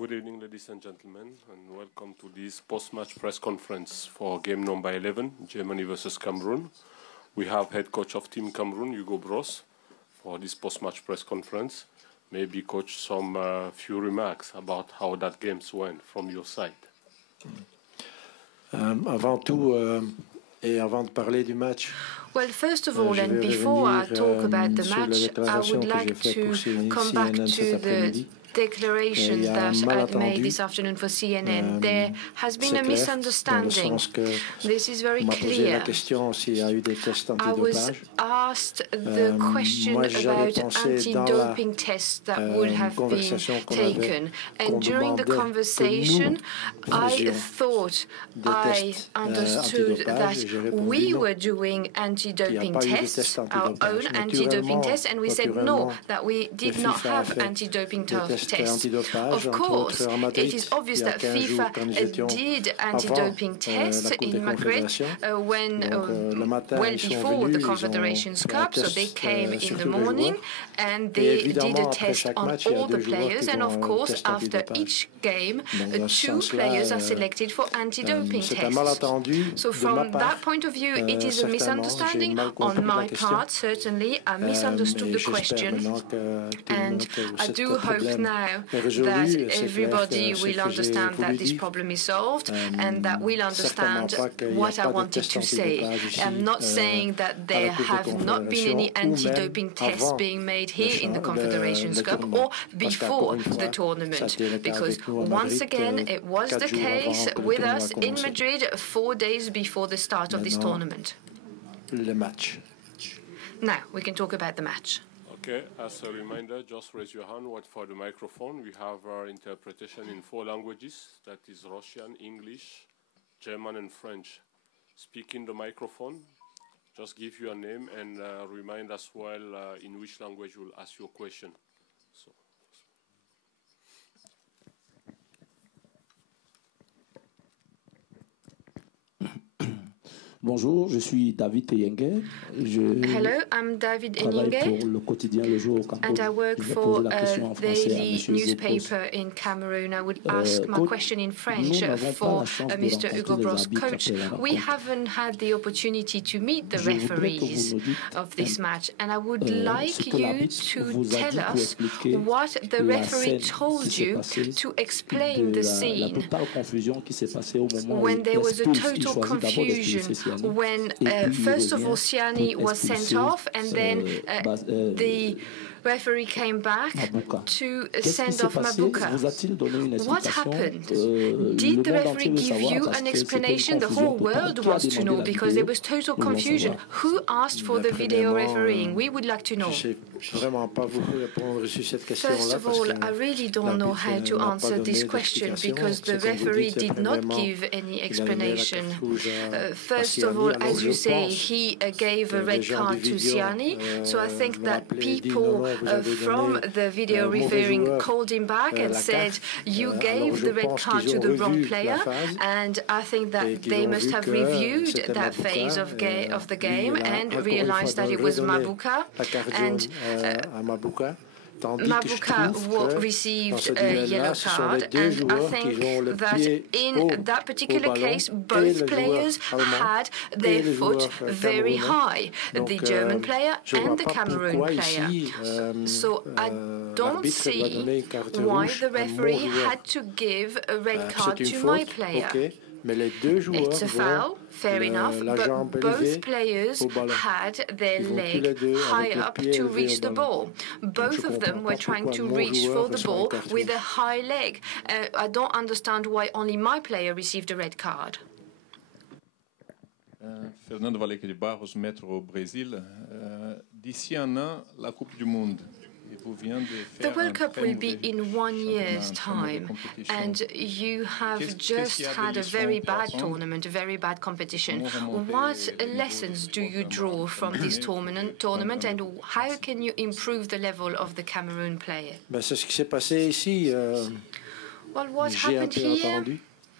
Good evening, ladies and gentlemen, and welcome to this post-match press conference for game number 11, Germany versus Cameroon. We have head coach of Team Cameroon, Hugo Broos, for this post-match press conference. Maybe, coach, some few remarks about how that game went from your side. Avant tout, et avant de parler du match, well, first of all, and before I talk about the match, I would like to come back to the declaration that I made this afternoon for CNN. There has been a misunderstanding. This is very clear. I was asked the question about anti-doping tests that would have been taken. And during the conversation, I thought I understood that we were doing anti-doping tests, our own anti-doping tests, and we said no, that we did not have anti-doping tests. Of course, it is obvious that FIFA did anti-doping tests in Madrid well before the Confederations Cup, so they came in the morning and they did a test on all the players, and of course after each game 2 players are selected for anti-doping tests. So from that point of view, it is a misunderstanding on my part. Certainly I misunderstood the question, and I do hope now that everybody will understand that this problem is solved and that we'll understand what I wanted to say. I'm not saying that there have not been any anti-doping tests being made here in the Confederations Cup or before the tournament, because once again it was the case with us in Madrid 4 days before the start of this tournament. Now we can talk about the match. Okay, as a reminder, just raise your hand, wait for the microphone. We have our interpretation in 4 languages, that is Russian, English, German and French. Speak in the microphone, just give your name and remind as well in which language you will ask your question. So. Bonjour, je suis David Eyengue. Hello, I'm David Eyengue, and I work for a daily newspaper in Cameroon. I would ask my question in French for Mr. Hugo Broos. Coach, we haven't had the opportunity to meet the referees of this match, and I would like you to tell us what the referee told you to explain the scene when there was a total confusion. When first of all Siani was sent off, and then the referee came back to send off Mabuka. What happened? Did the referee give you an explanation? The whole world wants to know, because there was total confusion. Who asked for the video refereeing? We would like to know. First of all, I really don't know how to answer this question, because the referee did not give any explanation. First of all, as you say, he gave a red card to Siani, so I think that people from the video refereeing called him back and said, you gave the red card to the wrong player, and I think that they must have reviewed that phase of the game and realized that it was Mabuka, and Mabuka received a yellow card, and I think that in that particular case, both players had their foot very high, the German player and the Cameroon player. So I don't see why the referee had to give a red card to my player. It's a foul, fair enough, but both players had their leg high up to reach the ball. Both of them were trying to reach for the ball with a high leg. I don't understand why only my player received a red card. Fernando Valeca de Barros, Metro Brésil. D'ici un an, la Coupe du Monde. The World Cup will be in 1 year's time, and you have just had a very bad tournament, a very bad competition. What lessons do you draw from this tournament, and how can you improve the level of the Cameroon player? C'est ce qui s'est passé ici. Well, what happened here?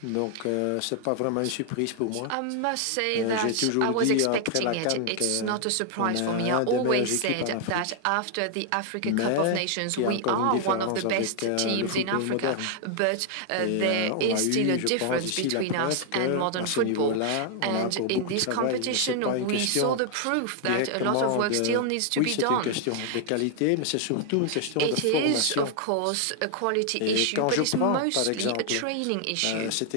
Donc, c'est pas vraiment une surprise pour moi. I must say that I was expecting it. It's not a surprise for me. I always said that after the Africa Cup of Nations, we are one of the best teams in Africa. But there is still a difference between us and modern football. And in this competition, we saw the proof that a lot of work still needs to be done. It is, of course, a quality issue, but it's mostly a training issue. If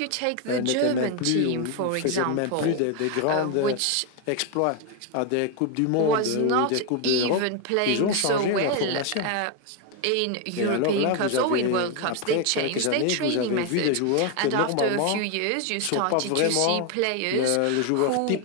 you take the German team, for example, which was not even playing so well in European Cups or in World Cups, they changed their training method. And after a few years, you started to see players who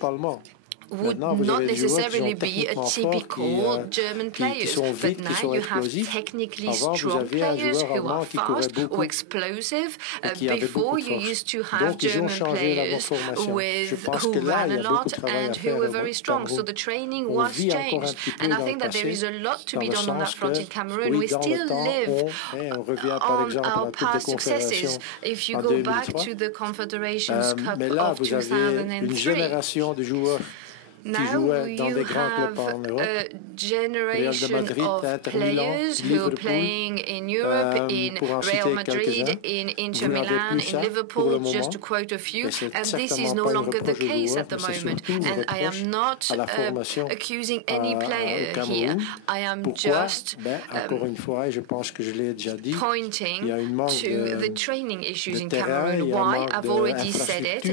would not necessarily be a typical German players. But now you have technically strong players who are fast or explosive. Before, you used to have German players who ran a lot and who were very strong. So the training was changed. And I think that there is a lot to be done on that front in Cameroon. We still live on our past successes. If you go back to the Confederations Cup of 2003, now you have a generation of players who are playing in Europe, in Real Madrid, in Inter Milan, in Liverpool, just to quote a few, and this is no longer the case at the moment. And I am not accusing any player here. I am just pointing to the training issues in Cameroon. Why? I've already said it.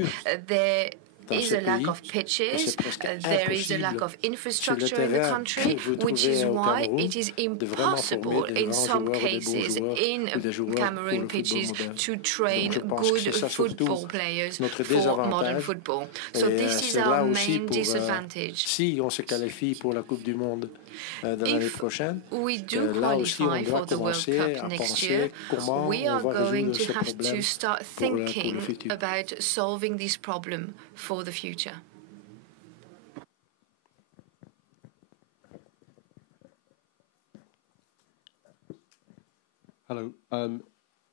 There is a lack of pitches, there is a lack of infrastructure in the country, which is why it is impossible in some cases in Cameroon pitches to train good football players for modern football. So this is our main disadvantage. If we do qualify for the World Cup next year, we are going to have to start thinking about solving this problem for the future. Hello,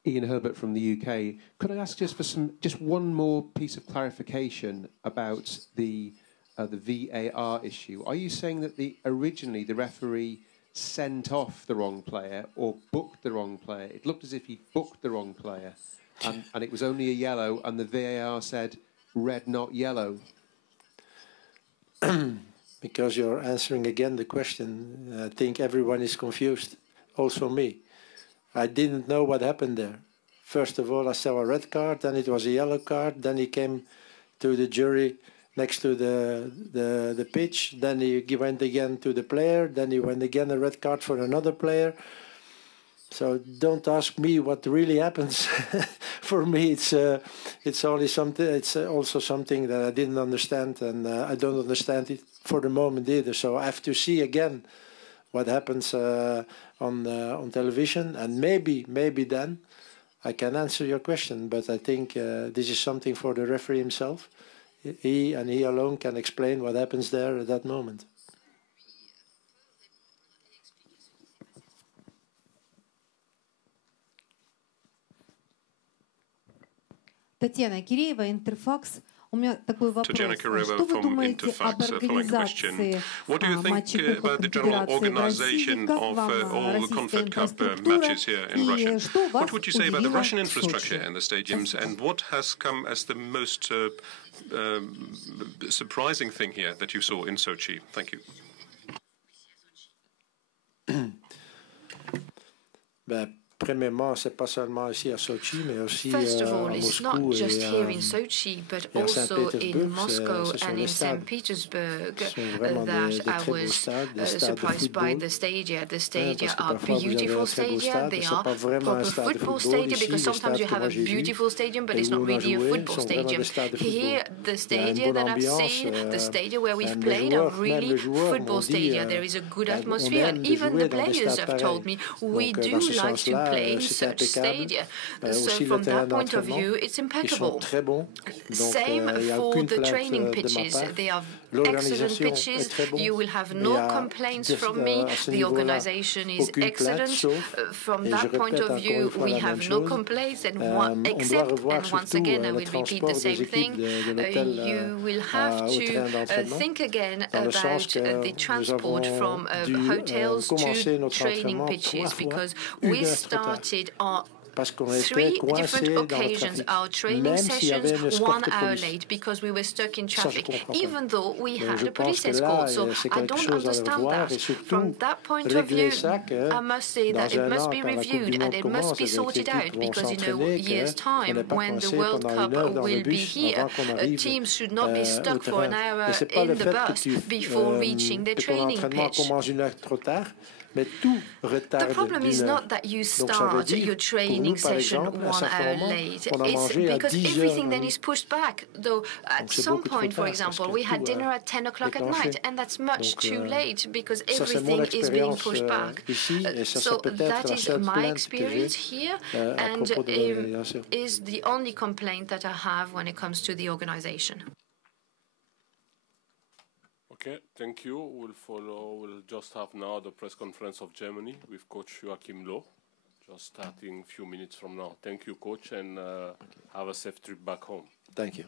Ian Herbert from the UK. Could I ask just for just one more piece of clarification about the VAR issue? Are you saying that originally the referee sent off the wrong player or booked the wrong player? It looked as if he booked the wrong player, and it was only a yellow, and the VAR said red, not yellow. Because you're answering again the question, I think everyone is confused, also me. I didn't know what happened there. First of all, I saw a red card, then it was a yellow card, then he came to the jury next to the pitch, then he went again to the player, then he went again a red card for another player. So don't ask me what really happens. For me, it's only something. It's also something that I didn't understand, and I don't understand it for the moment either. So I have to see again what happens on television, and maybe then I can answer your question. But I think this is something for the referee himself. He and he alone can explain what happens there at that moment. Татьяна Киреева, Интерфакс. У меня такой вопрос. Что вы думаете об организации матчей Кубка Конфедерации в России? Как вам российская инфраструктура? И что вас удивило в Сочи? And what has come as the most surprising thing here that you saw in Sochi? Thank you. Premièrement, c'est pas seulement ici à Sochi, mais aussi First of all, à it's Moscou not just here in Sochi, but also in Moscow and in St. Petersburg that I was surprised by the stadia. The stadia are beautiful stadia. They are proper football stadia, because sometimes you have a beautiful stadium, but it's not really a football stadium. Here, the stadia that I've seen, the stadia where we've played, are really football stadia. There is a good atmosphere, and even the players have told me we do like to play in such stadia. So from that point of view, it's impeccable. Same for the training pitches. They are excellent pitches. You will have no complaints from me. The organization is excellent. From that point of view, we have no complaints, and once again, I will repeat the same thing. You will have to think again about the transport from hotels to training pitches, because we started our 3 different occasions, our training sessions, 1 hour late because we were stuck in traffic, even though we had a police escort. So I don't understand that. From that point of view, I must say that it must be reviewed and it must be sorted out, because in a year's time, when the World Cup will be here, teams should not be stuck for an hour in the bus before reaching their training pitch. The problem is not that you start your training session 1 hour late. It's because everything then is pushed back. Though at some point, for example, we had dinner at 10 o'clock at night, and that's much too late because everything is being pushed back. So that is my experience here, and is the only complaint that I have when it comes to the organization. Okay, thank you. We'll just have now the press conference of Germany with Coach Joachim Loh, just starting a few minutes from now. Thank you, Coach, and have a safe trip back home. Thank you.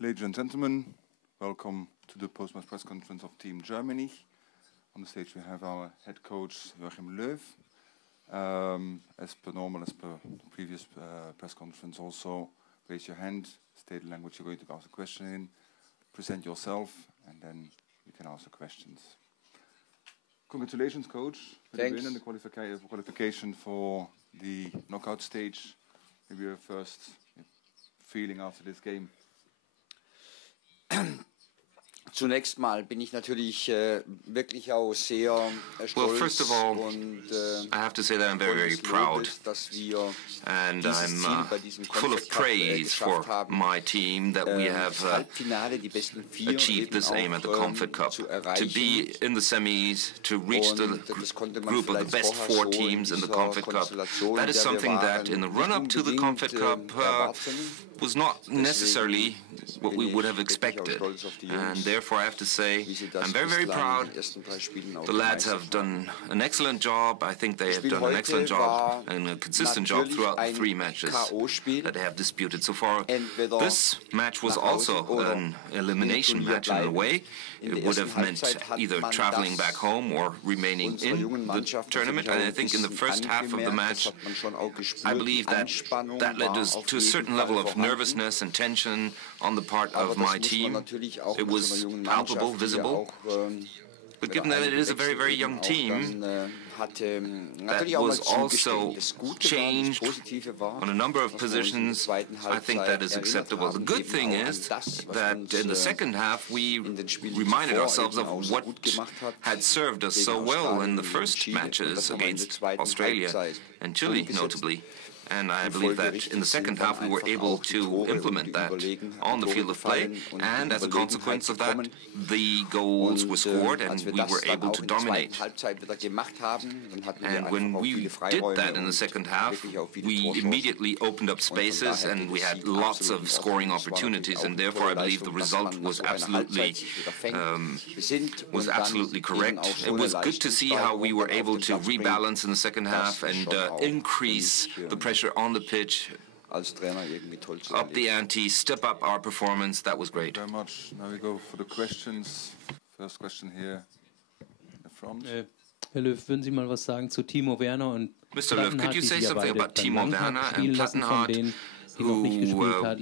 Ladies and gentlemen, welcome to the post-match press conference of Team Germany. On the stage we have our head coach Joachim Löw. As per normal, as per the previous press conference also, raise your hand, state the language you're going to ask a question in, present yourself, and then you can ask the questions. Congratulations, coach, for the win and the qualification for the knockout stage. Maybe your first feeling after this game. Zunächst mal bin ich natürlich wirklich auch sehr stolz und I have to say that I'm very, very proud, and I'm full of praise for my team that we have achieved this aim at the Confed Cup, to be in the semis, to reach the group of the best 4 teams in the Confed Cup. That is something that in the run-up to the Confed Cup was not necessarily what we would have expected, and therefore I have to say I'm very, very proud. The lads have done an excellent job. I think they have done an excellent job and a consistent job throughout the 3 matches that they have disputed so far. This match was also an elimination match in a way. It would have meant either traveling back home or remaining in the tournament. And I think in the first half of the match, I believe that led us to a certain level of nervousness and tension on the part of my team. It was palpable, visible. But given that it is a very, very young team, that was also changed on a number of positions. I think that is acceptable. The good thing is that in the second half we reminded ourselves of what had served us so well in the first matches against Australia and Chile, notably. And I believe that in the second half we were able to implement that on the field of play, and as a consequence of that, the goals were scored and we were able to dominate. And when we did that in the second half, we immediately opened up spaces and we had lots of scoring opportunities, and therefore I believe the result was absolutely correct. It was good to see how we were able to rebalance in the second half and increase the pressure on the pitch, up the ante, step up our performance. That was great. Thank you very much. Now we go for the questions. First question here in the front. Herr Löw, würden Sie mal was sagen zu Timo Werner und Mr. Löw, could you say something about Timo Werner and Plattenhardt, who were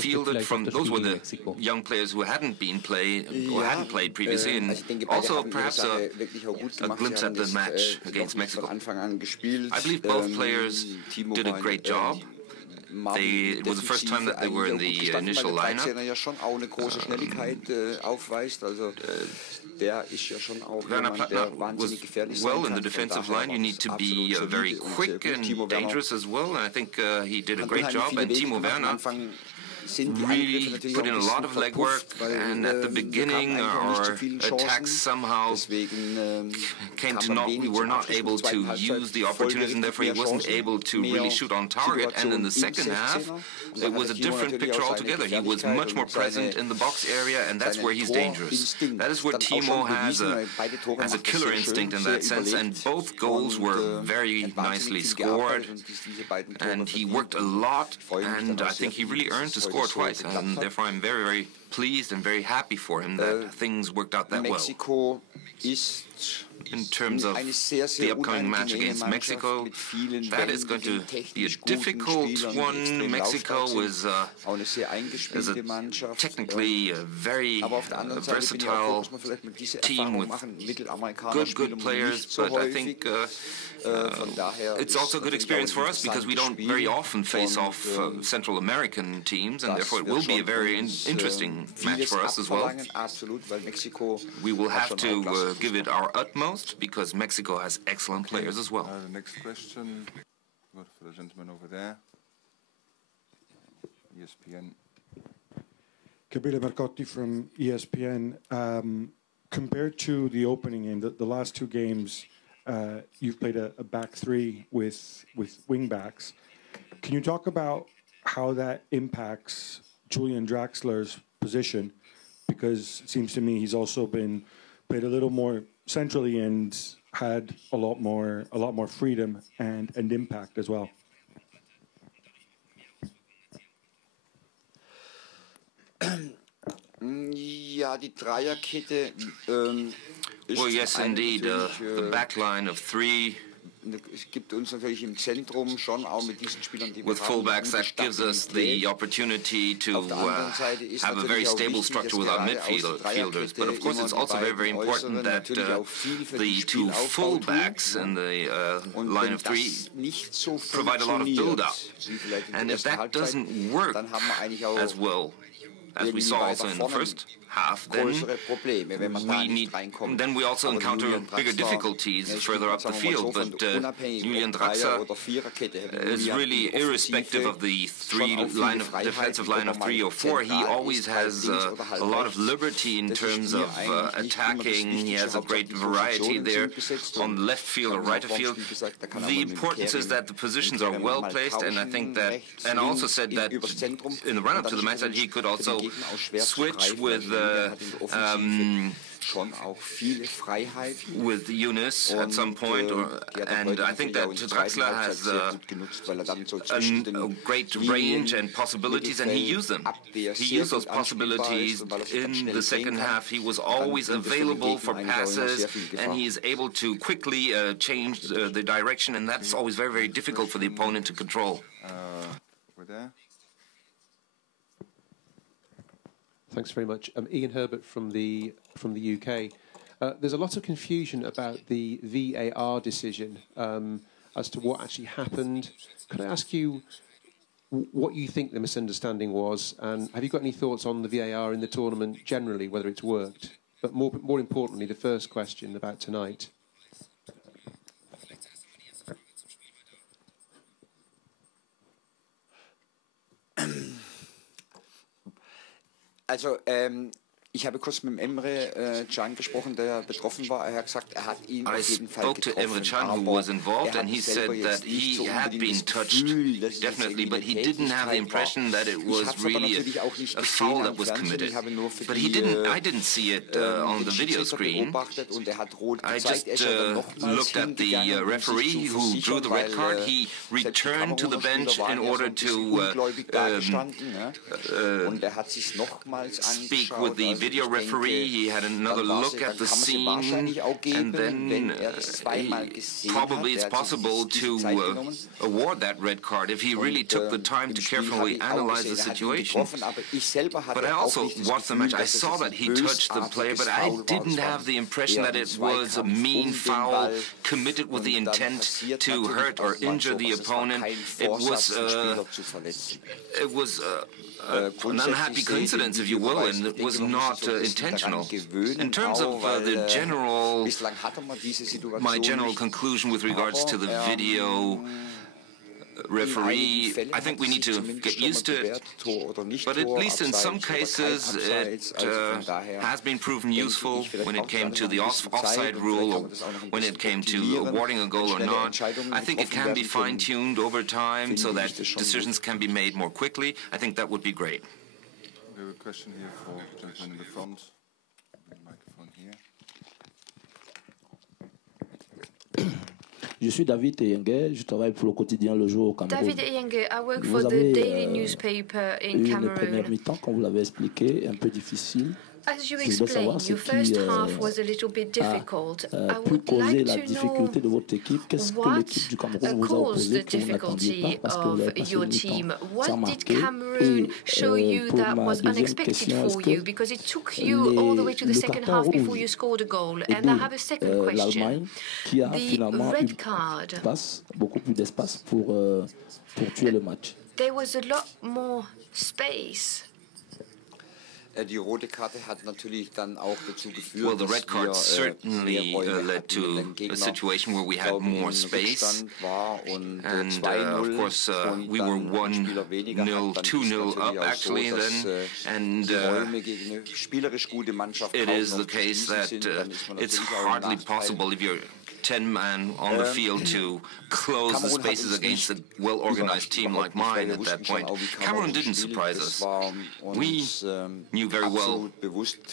fielded from, those were the young players who hadn't been played or hadn't played previously, and also perhaps a glimpse at the match against Mexico. I believe both players did a great job. It was the first time that they were in the initial lineup. Werner Plattenhardt was well in the defensive line. You need to be very quick and dangerous as well, and I think he did a great job. And Timo Werner really put in a lot of legwork, and at the beginning our attacks somehow came to naught. We were not able to use the opportunities, and therefore he wasn't able to really shoot on target. And in the second half, it was a different picture altogether. He was much more present in the box area, and that's where he's dangerous. That is where Timo has a killer instinct in that sense, and both goals were very nicely scored, and he worked a lot, and I think he really earned to score twice, and therefore I'm very, very pleased and very happy for him that things worked out that well. In terms of the upcoming match against Mexico, that is going to be a difficult one. Mexico is technically a very versatile team with good players, but I think it's also a good experience for us because we don't very often face off Central American teams, and therefore it will be a very interesting match for us as well. We will have to give it our utmost because Mexico has excellent players as well. The next question, for the gentleman over there. ESPN. Kabila Marcotti from ESPN. Compared to the opening game, the last two games, you've played a back three with wing backs. Can you talk about how that impacts Julian Draxler's position? Because it seems to me he's also been played a little more centrally and had a lot more freedom and impact as well. Ja, die Dreierkette. Well, yes, indeed, the back line of three. Es gibt uns natürlich im Zentrum schon auch mit diesen Spielern, die wir with fullbacks, that gives us the opportunity to have a very stable structure with our midfielders. But of course, it's also very, very important that the two fullbacks in the line of three provide a lot of build-up. And if that doesn't work as well as we saw also in the first half, then we also encounter bigger difficulties further up the field. But Julian Draxler is really irrespective of the defensive line of 3 or 4. He always has a lot of liberty in terms of attacking. He has a great variety there on the left field or right field. The importance is that the positions are well placed, and I think that, and I also said that in the run-up to the match that he could also switch with Yunus at some point, and I think that Draxler has a great range and possibilities, and he used them. He used those possibilities in the second half. He was always available for passes, and he is able to quickly change the direction, and that's always very, very difficult for the opponent to control. Over there. Thanks very much. Ian Herbert from the UK. There's a lot of confusion about the VAR decision as to what actually happened. Could I ask you what you think the misunderstanding was, and have you got any thoughts on the VAR in the tournament generally, whether it's worked? But more importantly, the first question about tonight. Also, ich habe kurz mit Emre Can gesprochen, der betroffen war. Er hat gesagt, hat ihn auf jeden Fall getroffen. I spoke to Emre Can, who was involved, and he said that he had been touched, definitely, but he didn't have the impression that it was really a foul that was committed. But I didn't see it on the video screen. I just looked at the referee who drew the red card. He returned to the bench in order to speak with the video referee. He had another look at the scene, and then probably it's possible to award that red card if he really took the time to carefully analyze the situation. But I also watched the match. I saw that he touched the player, but I didn't have the impression that it was a mean foul committed with the intent to hurt or injure the opponent. It was an unhappy coincidence, if you will, and it was not intentional. In terms of my general conclusion with regards to the video referee, I think we need to get used to it, but at least in some cases it has been proven useful when it came to the offside rule or when it came to awarding a goal or not. I think it can be fine-tuned over time so that decisions can be made more quickly. I think that would be great. We have a question here for the gentleman in the front. Microphone here. Je suis David Eyenge, je travaille pour le quotidien Le Jour au Cameroun. David Eyenge, I work for the daily newspaper in Cameroon. Une première mi-temps, comme vous l'avez expliqué, un peu difficile. As you explained, your first half was a little bit difficult. I would like to know what caused the difficulty of your team. What did Cameroon show you that was unexpected for you? Because it took you all the way to the second half before you scored a goal. And I have a second question. The red card. There was a lot more space. Well, the red card certainly led to a situation where we had more space, and of course we were 1-0, 2-0 up actually then, and it is the case that it's hardly possible if you're 10-man on the field to close the spaces against a well-organized team like mine at that point. Cameroon didn't surprise us. We knew very well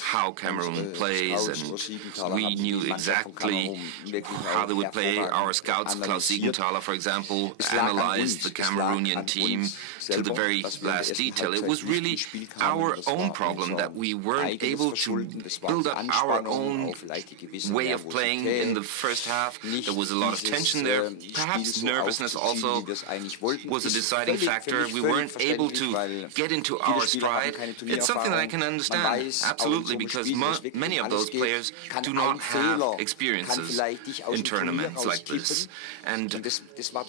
how Cameroon plays, and we knew exactly how they would play. Our scouts, Klaus Siegenthaler, for example, analyzed the Cameroonian team to the very last detail. It was really our own problem that we weren't able to build up our own way of playing in the first half. There was a lot of tension there. Perhaps nervousness also was a deciding factor. We weren't able to get into our stride. It's something that I can understand, absolutely, because many of those players do not have experiences in tournaments like this. And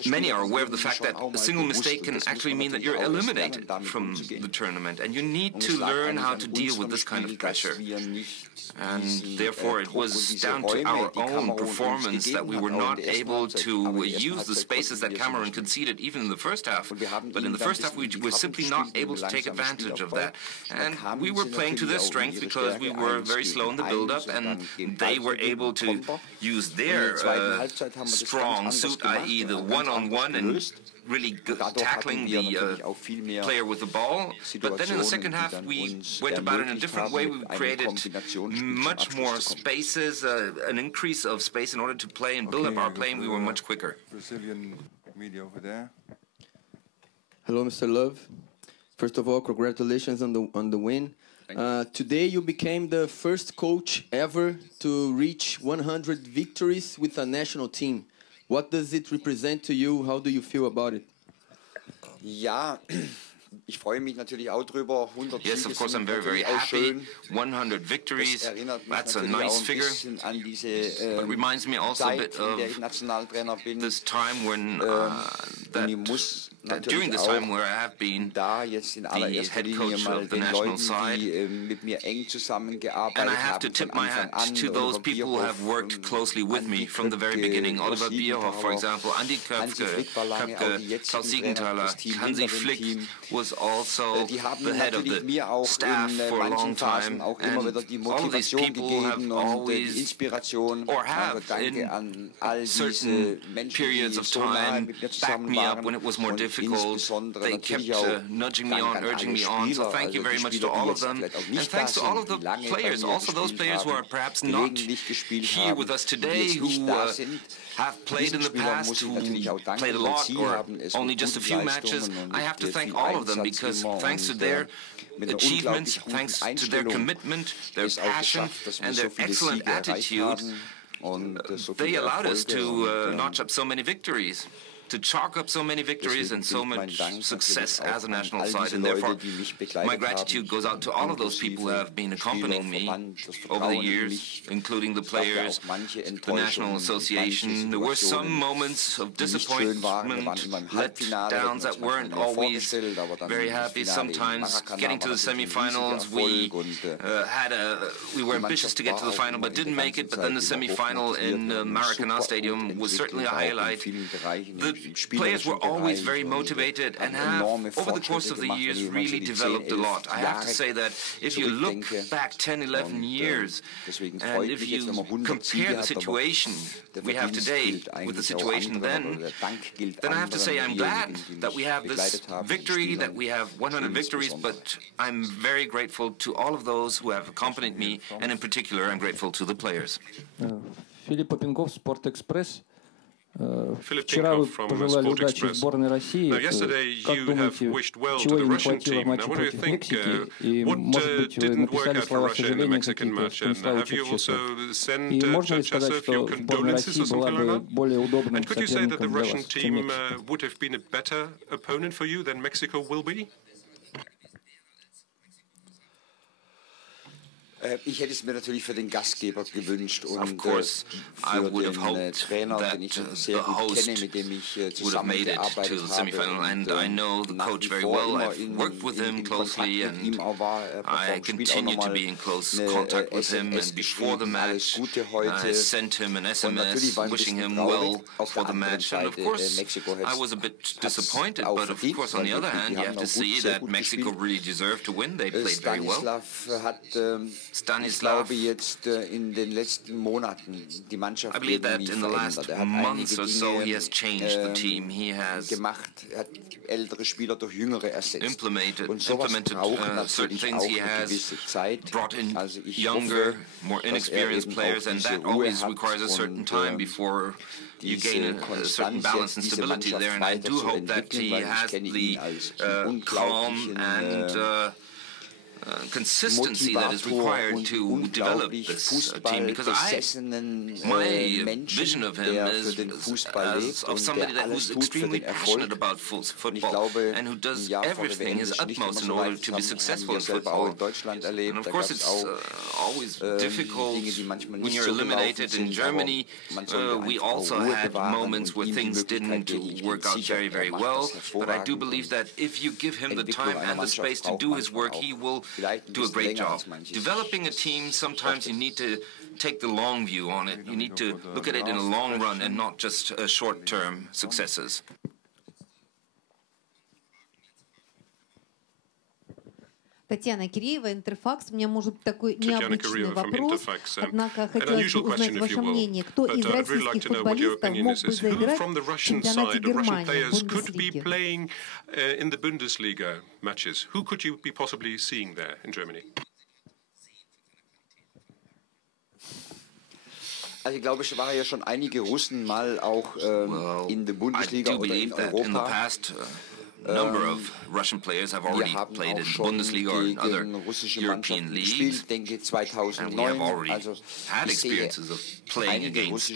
many are aware of the fact that a single mistake can actually mean that you're eliminated from the tournament. And you need to learn how to deal with this kind of pressure. And therefore it was down to our own performance that we were not able to use the spaces that Cameroon conceded even in the first half. But in the first half we were simply not able to take advantage of that. And we were playing to their strength because we were very slow in the build-up, and they were able to use their strong suit, i.e. the one-on-one, and really tackling the player with the ball. But then in the second half, we went about it in a different way. We created much more spaces, an increase of space in order to play and build up our play, and we were much quicker. Brazilian media over there. Hello, Mr. Love. First of all, congratulations on the win. Today you became the first coach ever to reach 100 victories with a national team. What does it represent to you? How do you feel about it? Ja, ich freue mich natürlich auch drüber. 100 Yes, of course, I'm very, very happy. 100 victories, that's a nice figure. But it reminds me also a bit of this time when during this time where I have been the head coach of the national side, and I have to tip my hat to those people who have worked closely with me from the very beginning. Oliver Bierhoff, for example, Andi Köpke, Klaus Siegenthaler, Hansi Flick was also the head of the staff for a long time, and all of these people have always, or have in certain periods of time, backed me up when it was more difficult. They kept nudging me on, urging me on, so thank you very much to all of them. And thanks to all of the players, also those players who are perhaps not here with us today, who have played in the past, who played a lot or only just a few matches. I have to thank all of them because thanks to their achievements thanks to their commitment, their passion, and their excellent attitude. They allowed us to notch up so many victories, to chalk up so many victories and so much success as a national side. And therefore, my gratitude goes out to all of those people who have been accompanying me over the years, including the players, the National Association. There were some moments of disappointment, letdowns that weren't always very happy. Sometimes getting to the semi-finals, we were ambitious to get to the final but didn't make it. But then the semi-final in Maracana Stadium was certainly a highlight. The players were always very motivated and have, over the course of the years, really developed a lot. I have to say that if you look back 10, 11 years, and if you compare the situation we have today with the situation then I have to say I'm glad that we have this victory, that we have 100 victories, but I'm very grateful to all of those who have accompanied me, and in particular, I'm grateful to the players. Philip Popengov, Sport Express. Philip Pinkov from Sport Express. Now, yesterday you have wished well to the Russian team. Now, what do you think? What didn't work out for Russia in the Mexican match? And have you also sent Cherchev your condolences or something like that? And could you say that the Russian team would have been a better opponent for you than Mexico will be? Ich hätte es mir natürlich für den Gastgeber gewünscht und für den Trainer, den ich sehr gut kenne, mit dem ich zusammengearbeitet habe. And I know the coach very well. I've worked with him closely, and I continue to be in close contact with him. And before the match, I sent him an SMS wishing him well for the match. And of course, I was a bit disappointed, but of course, on the other hand, you have to see that Mexico really deserved to win. They played very well. Stanislav, I believe that in the last months or so he has changed the team. He has implemented certain things. He has brought in younger, more inexperienced players, and that always requires a certain time before you gain a certain balance and stability there. And I do hope that he has the calm and consistency that is required to develop this team, because my vision of him is as of somebody who's extremely passionate about football and who does everything his utmost in order to be successful in football. And of course it's always difficult when you're eliminated. In Germany we also had moments where things didn't work out very, very well, but I do believe that if you give him the time and the space to do his work, he will do a great job. Developing a team, sometimes you need to take the long view on it. You need to look at it in a long run and not just short-term successes. Татьяна Киреева, Интерфакс. У меня, может, такой необычный вопрос, однако хотелось бы узнать ваше мнение. Кто из российских футболистов мог бы заиграть в чемпионате Германии, в Бундеслиге? Also ich glaube, es waren ja schon einige Russen mal auch in der Bundesliga oder in Europa. A number of Russian players have already played in Bundesliga or in other European leagues, and we have already had experiences of playing against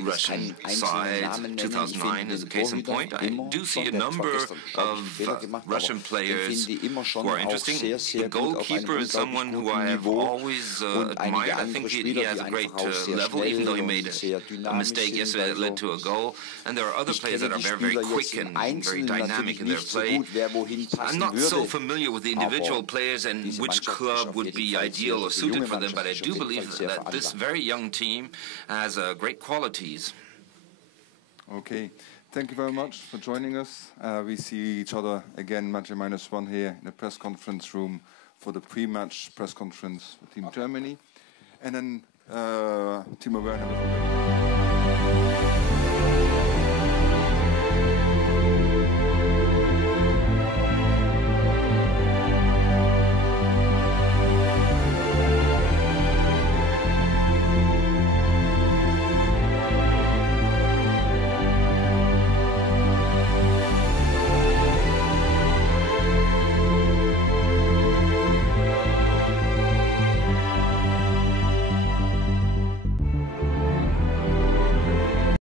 Russian sides. 2009 is a case in point. I do see a number of Russian players who are interesting. The goalkeeper is someone who I have always admired. I think he has a great level, even though he made a mistake yesterday that led to a goal. And there are other players that are very, very quick and very dynamic in their play. I'm not so familiar with the individual players and which club would be ideal or suited for them, but I do believe that this very young team has great qualities. Okay, thank you very much for joining us. We see each other again, match -1 here in the press conference room for the pre-match press conference for Team Germany. And then Timo Werner.